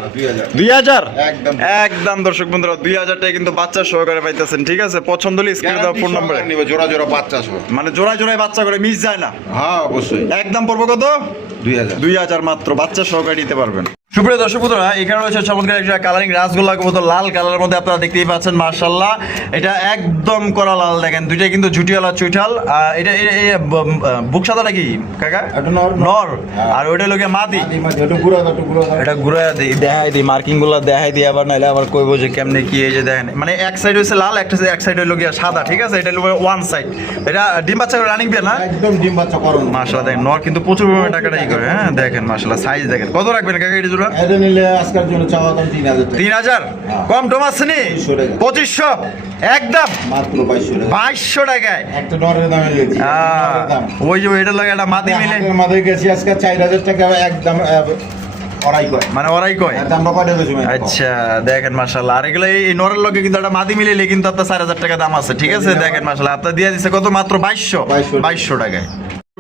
2000, একদম। একদম দর্শক বন্ধুরা 2000 টাকা কিন্তু বাচ্চা সহকারে পাইতেছেন। ঠিক আছে, পছন্দ হলে স্ক্রিনে দেওয়া ফোন নম্বরে, নিবে জোড়া জোড়া বাচ্চা সহ। মানে জোড়ায় জোড়ায় বাচ্চা করে মিস যায় না। হ্যাঁ অবশ্যই, একদম পড়বো কত? 2000, 2000 মাত্র, বাচ্চা সহকারে নিতে পারবেন। সুপ্রিয় দর্শক বন্ধুরা, এখানে রয়েছে চমৎকার একটা কালারিং রাসগোল্লা কবুতর, লাল কালারের মধ্যে আপনারা দেখতেই পাচ্ছেন মাশাআল্লাহ। এটা একদম করা লাল, দেখেন দুইটাই কিন্তু ঝুটিওয়ালা চুইঠাল। এটা বুক সাদাটা কি কাকা? এটা নর, নর, আর ওইটা লোকে মাদি। একটু ঘুরা দাও, একটু ঘুরা দাও। এটা ঘুরে দেখাই দিই, মার্কিং গুলো দেখাই দিই, আবার নাইলে আবার কইবো যে কেমনে কি। এই যে দেখেন, মানে এক সাইড হচ্ছে লাল, এক সাইড হলো গিয়া সাদা। ঠিক আছে, এটা হলো ওয়ান সাইড। এটা ডিম বাচ্চা রানিং বিয়ে না? একদম ডিম বাচ্চা করুন মাশাআল্লাহ, দেখেন নর কিন্তু প্রচুর পরিমাণে টাকাটা ই করে। হ্যাঁ দেখেন মাশাআল্লাহ, সাইজ দেখেন। কত রাখবেন কাকা এটা জোড়া? এটা নিলে আজকের জন্য চাওয়া দাম 3000 টাকা, 3000, কম টম আছে নি? 2500, একদম মাত্র 2200 টাকা, 2200 টাকায়। একটা নরের দামে গেছি, নরের দাম। ওই যে এটা লাগে একটা মাদি মিলে, হাটের মাঝে গেছি আজকে 4000 টাকা, একদম ওরাই কয়, মানে ওরাই কয়। দাম বাড়ে গেছে। আচ্ছা দেখেন মাশাআল্লাহ, আর এগুলো এই নরের লগে কিন্তু একটা মাদি মিলে কিন্তু আপনার 4000 টাকা দাম আছে। ঠিক আছে, দেখেন মাশাআল্লাহ আপনার দিয়ে দিছে কত? মাত্র 2200 টাকায়।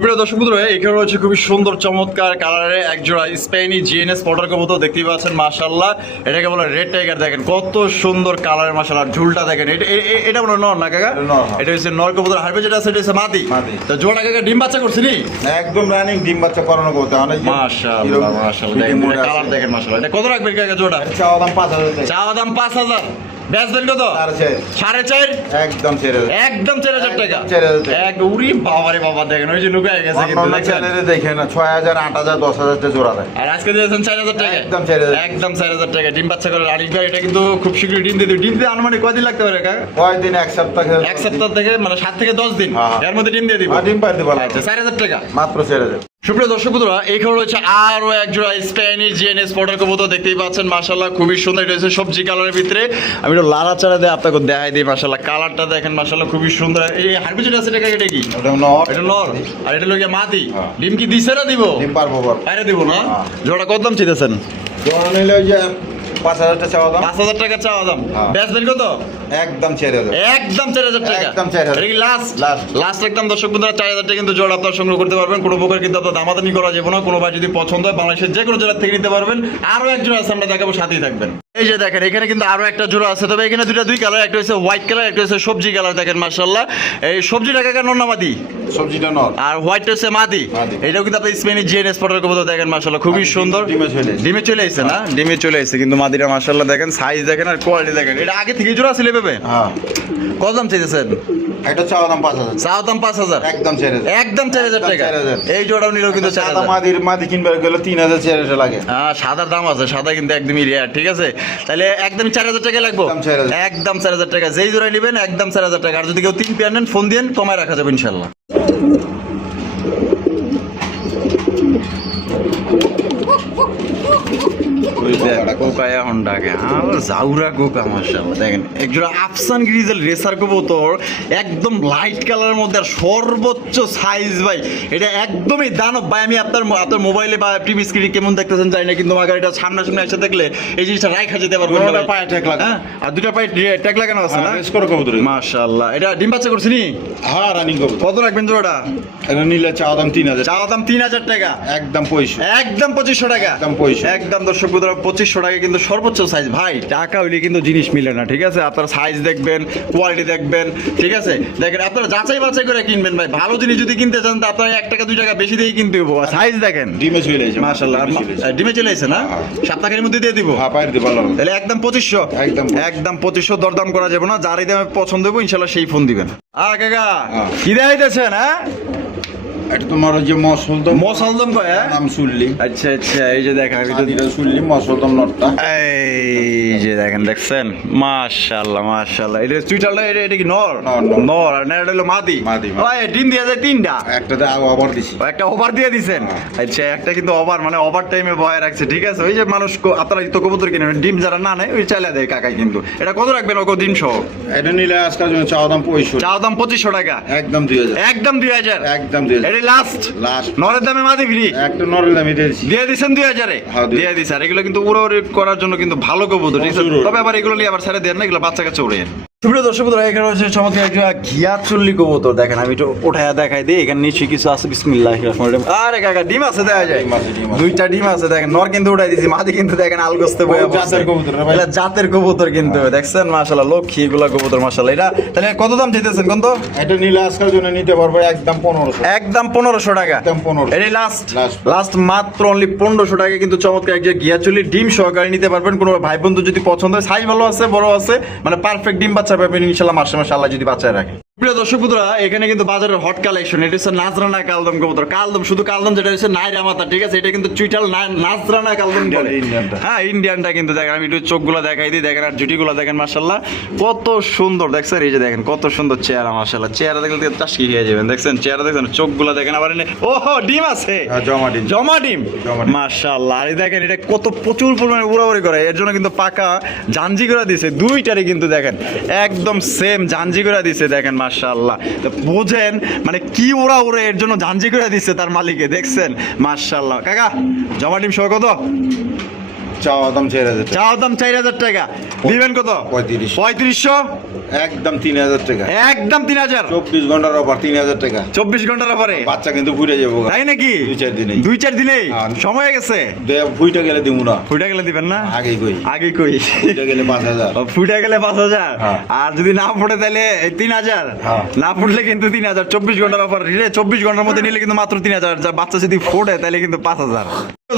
প্রিয় দর্শক বন্ধুরা, এখানে রয়েছে খুবই সুন্দর চমৎকার কালারে এক জোড়া স্পেনি জিএনএস পটার কবুতর দেখতেই পাচ্ছেন। মাশাআল্লাহ, এটাকে বলে রেড টাইগার। দেখেন কত সুন্দর কালারের, মাশাআল্লাহ। ঝুলটা দেখেন, এটা বলে নর না কাকা? এটা হচ্ছে নর কবুতর। হারবে যেটা আছে এটা হচ্ছে মাদি। তো জোড়া কাকা ডিম বাচ্চা করছিনি? একদম রানিং ডিম বাচ্চা করানো কবুতর। মাশাআল্লাহ মাশাআল্লাহ, দেখেন কালার দেখেন মাশাআল্লাহ। এটা কত রাখবেন কাকা জোড়া? চাওয়া দাম 5,000 টাকা। চাওয়া দাম 5,000। বেচবেন কত? 4.5। একদম 4,000। একদম 4,000 টাকা। 4,000 টাকা। এক উরি বাবারে বাবা, দেখেন ওই যে লুকায় গেছে কিন্তু দেখেন। দেখেন 6,000, 8,000, 10,000 টাকা জোড়া দেয়। আর আজকে দিয়েছেন 4,000 টাকা। একদম 4,000। একদম 4,000 টাকা ডিম বাচ্চা করে। আরিফ ভাই এটা কিন্তু খুব শীঘ্রই ডিম দিয়ে দিবে। ডিম দিয়ে আনুমানিক কয়দিন লাগতে পারে কাকা? কয়দিন? এক সপ্তাহ। এক সপ্তাহ থেকে মানে 7 থেকে 10 দিন এর মধ্যে ডিম দিয়ে দিব। ডিম পাই দিব। আচ্ছা, 4,000 টাকা মাত্র 4,000। সুপ্রিয় দর্শক বন্ধুরা, এইখানে রয়েছে আরো এক জোড়া স্প্যানিশ জিএনএস পটার কবুতর দেখতেই পাচ্ছেন। মাশাআল্লাহ, খুবই সুন্দর। এটা হচ্ছে সবজি কালারের ভিতরে। আমি একটু লালা চারা দিয়ে আপনাকে দেখাই দিই। মাশাআল্লাহ, কালারটা দেখেন মাশাআল্লাহ, খুবই সুন্দর। এই হারবি যেটা আছে এটা কি? এটা নর। এটা নর। আর এটা লোকে মাদি। ডিম কি দিছে না দিব? ডিম পারবো বাইরে দিব না। জোড়া কত দাম চাইতেছেন? জোড়া নিলে ওই যে 5,000 টাকা চাওয়া দাম। 5,000 টাকা চাওয়া দাম। বেচবেন কত? একদম 4,000। একদম 4,000 টাকা। একদম 4,000। এটা কি লাস্ট একদম দর্শক বন্ধুরা 4,000 টাকা কিন্তু জোড়া আপনারা সংগ্রহ করতে পারবেন। কোনো প্রকার কিন্তু আপনার দামাদামি করা যাবে না। কোনো ভাই যদি পছন্দ হয় বাংলাদেশের যে কোনো জোড়া থেকে নিতে পারবেন। আরো এক জোড়া আছে, আমরা দেখাবো, সাথেই থাকবেন। এই যে দেখেন, এখানে কিন্তু আরো একটা জোড়া আছে। তবে এখানে দুই কালার, একটা হচ্ছে হোয়াইট কালার, একটা হচ্ছে সবজি কালার। দেখেন মাশাআল্লাহ, এই সবজিটা কাকা নর না মাদি? সবজিটা নর। আর হোয়াইট হচ্ছে মাদি। এটাও কিন্তু আপনার স্পেনিশ জিএনএস পটার কবুতর। দেখেন মাশাআল্লাহ, খুবই সুন্দর। ডিমে চলে আসছে না? ডিমে চলে আসছে কিন্তু মাদিরা। মাশাআল্লাহ, দেখেন সাইজ দেখেন আর কোয়ালিটি দেখেন। এটা আগে থেকে জোড়া ছিল এভাবে? হ্যাঁ। কত দাম চাইতেছেন? এটা চাওয়া দাম 5,000। চাওয়া দাম 5,000। একদম 4,000। একদম 4,000 টাকা। 4,000। এই জোড়াও নিলেও কিন্তু 4,000। মাদি কিনবার গেলে 3,000, 4,000 লাগে। হ্যাঁ, সাদার দাম আছে। সাদা কিন্তু একদমই রেয়ার। ঠিক আছে, তাহলে একদম 4,000 টাকা লাগবে। একদম 4,000। একদম 4,000 টাকা। যেই জোড়া নেবেন একদম 4,000 টাকা। আর যদি কেউ 3 পেয়ার নেন ফোন দিন, কমায় রাখা যাবে ইনশাল্লাহ। একদম লাইট কালারের মধ্যে সর্বোচ্চ সাইজ ভাই। এটা একদমই দানব ভাই। আমি আপনার মোবাইলে বা টিভি স্ক্রিনে কেমন দেখতেছেন জানি না, কিন্তু আমার এটা সামনাসামনি এসে দেখলে এই জিনিসটা রাইখা যেতে পারবো। পায়ে ট্যাগ লাগা। আর দুটা পায়ে ট্যাগ লাগানো আছে না? মাশাআল্লাহ, এটা ডিম বাচ্চা করছি নি? হ্যাঁ, রানিং কবুতর। কত রাখবেন জোড়া? এটা নিলে চাওয়া দাম 3,000। চাওয়া দাম 3,000 টাকা। একদম 25। একদম 2500 টাকা। একদম 2500। একদম দর্শক বন্ধুরা 2500 টাকা কিন্তু সর্বোচ্চ সাইজ ভাই। টাকা হইলে কিন্তু জিনিস মিলে না। ঠিক আছে, আপনারা সাইজ দেখবেন, কোয়ালিটি দেখবেন। ঠিক আছে, দেখেন আপনারা যাচাই বাছাই করে কিনবেন ভাই। ভালো জিনিস যদি কিনতে চান তা আপনারা 1 টাকা 2 টাকা বেশি দিয়ে কিনতে হবে। সাইজ দেখেন। ডিমে চলে আসে। মাশাআল্লাহ, ডিমে চলে আসে না? সপ্তাহের মধ্যে দিয়ে দিব। হ্যাঁ, পাইর দিব। তাহলে একদম 2500। একদম 2500 দরদাম করা যাবে না। যার এই দামে পছন্দ হবে ইনশাআল্লাহ সেই ফোন দিবেন। কাকা কি দেখাইতেছেন? হ্যাঁ, এটা তোমার ওই যে মসলদম কয়? নাম শুনলি? আচ্ছা আচ্ছা, এই যে দেখেন শুনলি মসলদম নটটা। এই যে দেখেন, দেখছেন? মাশাআল্লাহ মাশাআল্লাহ। এটা চুইটালটা এটা কি নর? নর। আর না এটা হলো মাদি। ওই ডিম দিয়ে যায় 3টা। একটাতে ওভার দিছি। একটা ওভার দিয়ে দিবেন। আচ্ছা, একটা কিন্তু ওভার মানে ওভার টাইমে ভয় রাখছে। ঠিক আছে, ওই যে মানুষ আপনারা তো কবুতর কিনেন, ডিম যারা না নেয় ওই চাইলে দেয় কাকাই। কিন্তু এটা কত রাখবেন ওকে ডিম সহ? এটা নিলে আজকাল জন্য চাওয়া দাম 2500। চাওয়া দাম 2500 টাকা। একদম 2,000। একদম 2,000। একদম 2,000। এটা লাস্ট নরের দামে মাদি ফ্রি। একটা নরের দামে দিয়ে দিছেন 2,000-এ। দিয়ে দিছে। আর এগুলো কিন্তু উড়াউড়ি করার জন্য কিন্তু ভালো কবুতর। ঠিক আছে, তবে আবার এগুলো নিয়ে আবার ছেড়ে দেন না, এগুলো বাচ্চা কাছে উড়ে। সুপ্রিয় দর্শক বন্ধুরা, এখানে হচ্ছে চমৎকার একটা ঘিয়া চুল্লি কবুতর। দেখেন আমি একটু উঠায়া দেখাই দিই। এখানে নিশ্চয়ই কিছু আছে। বিসমিল্লাহির রহমানির রহিম। আরে কাকা ডিম আছে দেখা যায়। 2টা ডিম আছে দেখেন। নর কিন্তু উঠাই দিছি, মাদি কিন্তু দেখেন আলগোস্তে বয়া বসে। জাতের কবুতর ভাই। এটা জাতের কবুতর কিন্তু দেখছেন মাশাআল্লাহ, লক্ষ্মী এগুলা কবুতর মাশাআল্লাহ। এটা তাহলে কত দাম চাইতেছেন কোন? তো এটা নিলে আজকাল জন্য নিতে পারবো একদম 1500। একদম 1500 টাকা। একদম 1500। এটাই লাস্ট মাত্র অনলি 1500 টাকা কিন্তু চমৎকার একটা ঘিয়া চুল্লি ডিম সহকারে নিতে পারবেন। কোনো ভাই বন্ধু যদি পছন্দ হয়, সাইজ ভালো আছে, বড় আছে, মানে পারফেক্ট ডিম বাচ্চা পাবেন ইনশাআল্লাহ মাসে মাসে আল্লাহ যদি বাচ্চায় রাখে। প্রিয় দর্শক বন্ধুরা, এখানে কিন্তু বাজারের হট কালেকশন। এটা হচ্ছে নাজরানা কালদম কবুতর। কালদম শুধু কালদম, যেটা হচ্ছে নাইরা মাথা। ঠিক আছে, এটা কিন্তু চুইটাল নাজরানা কালদম বলে। হ্যাঁ, ইন্ডিয়ানটা কিন্তু দেখেন। আমি একটু চোখগুলো দেখাই দিই। দেখেন আর জুটিগুলো দেখেন মাশাআল্লাহ কত সুন্দর। দেখছেন এই যে দেখেন কত সুন্দর চেহারা মাশাআল্লাহ। চেহারা দেখলে চাষি হয়ে যাবেন। দেখছেন চেহারা, দেখছেন চোখগুলো দেখেন। আবার ওহো ডিম আছে। জমা ডিম মাশাআল্লাহ। আর দেখেন এটা কত প্রচুর পরিমাণে উড়াউড়ি করে। এর জন্য কিন্তু পাকা জাঞ্জি করে দিয়েছে। 2টারই কিন্তু দেখেন একদম সেম জাঞ্জি করে দিয়েছে। দেখেন মাশাআল্লাহ, বুঝেন মানে কি ওরা এর জন্য জাঞ্জি করে দিচ্ছে তার মালিকে। দেখছেন মাশাআল্লাহ। কাকা জমা ডিম সহ কত? চাওয়া দাম 4000 টাকা। চাওয়া দাম 4000 টাকা, দিবেন কত? 3500 একদম 3000 টাকা। একদম 3000। 24 ঘন্টার অফার 3000 টাকা। 24 ঘন্টার পরে বাচ্চা কিন্তু ফুটে যাবো তাই নাকি? 2-4 দিনেই। 2-4 দিনেই হ্যাঁ। সময় হয়ে গেছে। ফুইটা গেলে দিব না, ফুটা গেলে দিবেন না? আগেই কই আগে কই ফুইটা গেলে 5000। ফুটা গেলে 5000, হ্যাঁ। আর যদি না ফুটে তাহলে 3000। হ্যাঁ। না ফুটলে কিন্তু 3000। 24 ঘন্টার অফার, 24 ঘন্টার মধ্যে নিলে কিন্তু মাত্র 3000। যা বাচ্চা যদি ফোটে তাহলে কিন্তু 5000।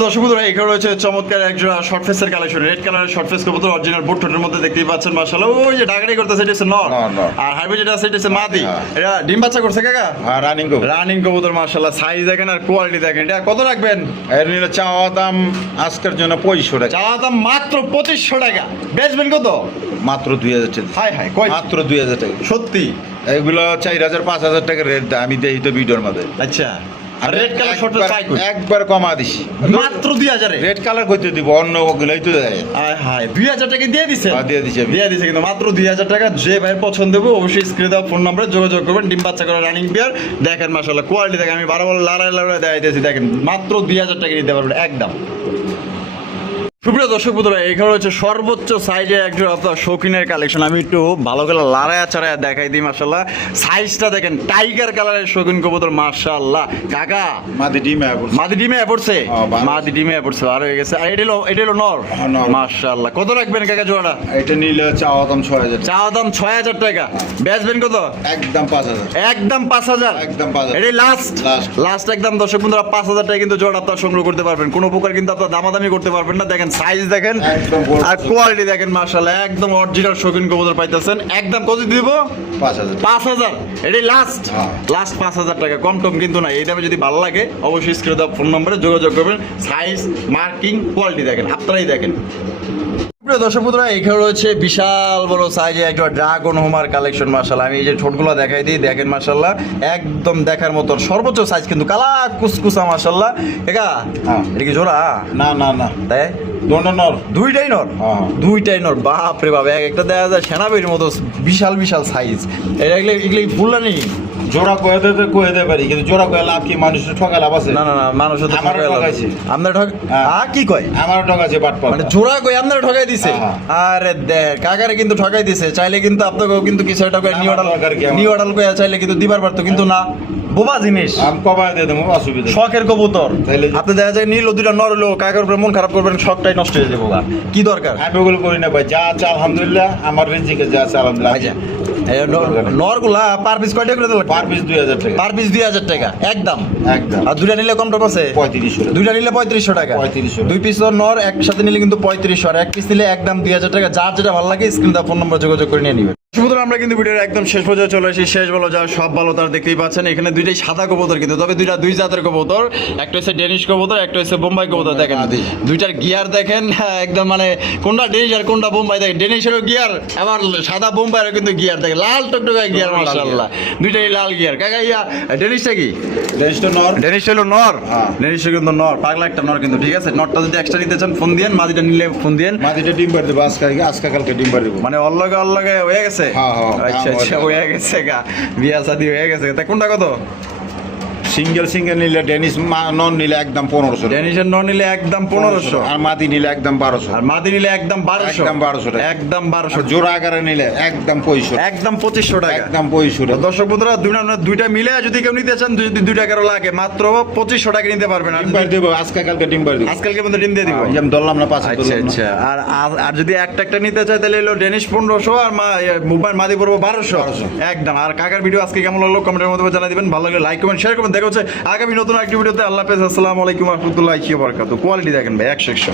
দর্শক বন্ধুরা, এখানে রয়েছে চমৎকার একজোড়া শর্ট ফেসের কালেকশন, রেড কালারের শর্ট ফেস কবুতর, অরিজিনাল বুট ঠোঁটের মধ্যে দেখতেই পাচ্ছেন মাশাআল্লাহ। ওই যে ডাগাড়ি করতেছে এটা হচ্ছে নর, নর। আর হাইব্রিড যেটা আছে এটা হচ্ছে মাদি। হ্যাঁ। এটা ডিম বাচ্চা করছে কাকা? হ্যাঁ, রানিং কবুতর। রানিং কবুতর মাশাআল্লাহ, সাইজ দেখেন আর কোয়ালিটি দেখেন। এটা কত রাখবেন? এর নিলে চাওয়া দাম আজকের জন্য 2500 টাকা। চাওয়া দাম মাত্র 2500 টাকা, বেচবেন কত? মাত্র 2000 টাকা। হাই হাই কয় মাত্র 2000 টাকা। সত্যি? এগুলো 4000-5000 টাকা রেট দেয়, আমি দেই তো ভিডিওর মধ্যে। আচ্ছা, আর রেড কালার শর্ট চাই কই? একবার কমা দিছি মাত্র 2000 এ রেড কালার কইতে দিব, অন্য ওগুলাই তো দেয়। আয় হাই 2000 টাকা দিয়ে দিছে? হ্যাঁ, দিয়ে দিছি আমি। দিয়ে দিছে কিন্তু মাত্র 2000 টাকা। যে ভাইয়ের পছন্দ হবে অবশ্যই স্ক্রিনে দেওয়া ফোন নম্বরে যোগাযোগ করবেন। ডিম বাচ্চা করা রানিং বিয়ার দেখেন মাশাআল্লাহ, কোয়ালিটি দেখেন। আমি বারবার লাড়াই লাড়াই দেখাইতেছি, দেখেন মাত্র 2000 টাকা নিতে পারবেন একদম। সুপ্রিয় দর্শক বন্ধুরা, এখানে হচ্ছে সর্বোচ্চ সাইজে একজন আপনার শৌখিনের কালেকশন। আমি একটু ভালো করে লাড়ায়া চাড়ায়া দেখাই দিই মাশাআল্লাহ। সাইজটা দেখেন, টাইগার কালারের শৌখিন কবুতর মাশাআল্লাহ। কাকা মাদি ডিমে মাদি ডিমে পড়ছে? হ্যাঁ, ভালো। মাদি ডিমে পড়ছে, আর হয়ে গেছে। আর এটা হলো নর। হ্যাঁ, নর। মাশাআল্লাহ। কত রাখবেন কাকা জোড়াটা? এটা নিলে চাওয়া দাম 6000 টাকা। চাওয়া দাম 6000 টাকা, বেচবেন কত? একদম 5000। একদম 5000। একদম 5000। এটাই লাস্ট Last। লাস্ট একদম। দর্শক বন্ধুরা, 5000 টাকা কিন্তু জোড়া আপনারা সংগ্রহ করতে পারবেন, কোনো প্রকার কিন্তু আপনারা দামাদামি করতে পারবেন না। দেখেন সাইজ দেখেন একদম বড়। আর কোয়ালিটি দেখেন মাশাআল্লাহ, একদম অরিজিনাল শৌখিন কবুতর পাইতেছেন। একদম কত দিব? 5000। 5000। এটাই লাস্ট হ্যাঁ। লাস্ট 5000 টাকা, কম টম কিন্তু না। এই দামে যদি ভালো লাগে অবশ্যই স্ক্রিনে দেওয়া ফোন নম্বরে যোগাযোগ করবেন। সাইজ, মার্কিং, কোয়ালিটি দেখেন, আপনারাই দেখেন। প্রিয় দর্শক বন্ধুরা, এখানে রয়েছে বিশাল বড় সাইজে একটা ড্রাগন হোমার কালেকশন মাশাআল্লাহ। আমি এই যে ঠোঁটগুলো দেখাই দিই, দেখেন মাশাআল্লাহ, একদম দেখার মতন সর্বোচ্চ সাইজ কিন্তু কালা কুসকুসা মাশাআল্লাহ। একা হ্যাঁ। এটা কি জোড়া? না না না, তাই দোনো নর। দুইটাই নর? হ্যাঁ। দুইটাই নর, বাপ রে বাপ। একটা দেখা যায় সেনাবাহিনীর মতো বিশাল বিশাল সাইজ। এটা এগুলো এগুলো ফুললা নেই? জোড়া কয়ে দিতে পারি, কিন্তু জোড়া কয়ে লাভ কি? মানুষের ঠকা লাভ আছে? না না না, মানুষের তো আমারও ঠকাই লাভ। ঠকাইছে। আপনার ঠক হ্যাঁ। কি কয়? আমার ঠকাছে বাটপাল। মানে জোড়া কই আপনারা ঠকাই দিছে? হ্যাঁ। আরে দেখ, কাকারে কিন্তু ঠকাই দিছে। চাইলে কিন্তু আপনাকেও কিন্তু কিছু একটা কই নিউ অর্ডার, দরকার কি আমার? নিউ অর্ডার কইয়া চাইলে কিন্তু দিবার পারতো, কিন্তু না, বোবা জিনিস। আমি কবাই দিয়ে দেবো, অসুবিধা নেই। শখের কবুতর তাইলে? আপনি দেখা যায় নিল দুইটা নর হলো, কাকার উপরে মন খারাপ করবেন, শখটাই নষ্ট হয়ে যাবো। কি দরকার? আমি ওগুলো করি না ভাই, যা আছে আলহামদুলিল্লাহ, আমার রিজিকে যা আছে আলহামদুলিল্লাহ। আচ্ছা, নরগুলা পার পিস কয়টা করে দিল? পার পিস 2000 টাকা। পার পিস 2000 টাকা একদম। একদম। আর দুইটা নিলে কম টপ আছে? 3500 টাকা। দুইটা নিলে 3500 টাকা। 3500 দুই পিস নর একসাথে নিলে কিন্তু 3500, আর এক পিস নিলে একদম 2000 টাকা। যার যেটা ভালো লাগে স্ক্রিন দা ফোন নম্বর যোগাযোগ করে নিয়ে নিবেন। সুতরাং আমরা কিন্তু ভিডিওর একদম শেষ পর্যায়ে চলে এসেছি। শেষ বলো যা সব ভালো তার দেখতেই পাচ্ছেন। এখানে দুইটাই সাদা কবুতর কিন্তু, তবে দুই জাতের কবুতর। একটা হচ্ছে ডেনিশ কবুতর, একটা হচ্ছে বোম্বাই কবুতর। দেখেন দুইটার গিয়ার দেখেন, একদম মানে কোনটা ডেনিশ আর কোনটা বোম্বাই। দেখেন ডেনিশেরও গিয়ার, আবার সাদা বোম্বাইয়েরও কিন্তু গিয়ার। দেখেন লাল টকটকা গিয়ার মাশাআল্লাহ, দুইটাই লাল গিয়ার। কাকা ইয়া ডেনিশটা কি? রেজিস্টার নর। ডেনিশ হলো নর? হ্যাঁ। ডেনিশ কিন্তু নর, পাগলা একটা নর কিন্তু। ঠিক আছে, নরটা যদি এক্সট্রা নিতে চান ফোন দিয়েন, মাদিটা নিলে ফোন দিয়েন। মাদিটা ডিম বার দেবো আজকে কালকে ডিম বার দেবো। মানে অল্লগে অল্লগে হয়ে গেছে? হ্যাঁ, হ্যাঁ, আচ্ছা আচ্ছা, হয়ে গেছে গা, বিয়া শাদী হয়ে গেছে। তা কোনটা কত? সিঙ্গেল নিলে ডেনিস নন নিলে একদম 1500 টাকা। ডেনিশের নর নিলে একদম 1500, আর মাদি নিলে একদম 1200। আর মাদি নিলে একদম 1200। একদম 1200 টাকা। একদম আর 1200। জোড়া আকারে নিলে একদম 2500। একদম 2500 টাকা। একদম 2500 টাকা। দর্শক বন্ধুরা, দুইটা মিলে যদি কেউ নিতে চান, যদি 2 টাকারও লাগে, মাত্র 2500 টাকা নিতে পারবেন। আর ডিম বার দেবো আজকে কালকে ডিম বার দেবো। আজকালকে মধ্যে ডিম দিয়ে দিব। আমি ধরলাম না 5 আচ্ছা আচ্ছা। আর যদি একটা নিতে চাই তাহলে হলো ডেনিশ 1500, আর মোবাইল মাদি পড়বো 1200 একদম। আর কাকার ভিডিও আজকে কেমন লাগলো কমেন্টের মধ্যে জানাই দিবেন। ভালো লাগলে লাইক কমেন্ট শেয়ার করবেন। দেখা হচ্ছে আগামী নতুন একটি ভিডিওতে। আল্লাহ হাফেজ, আসসালামু আলাইকুম ওয়া রাহমাতুল্লাহি ওয়া বারাকাতুহু। কোয়ালিটি দেখেন ভাই 100।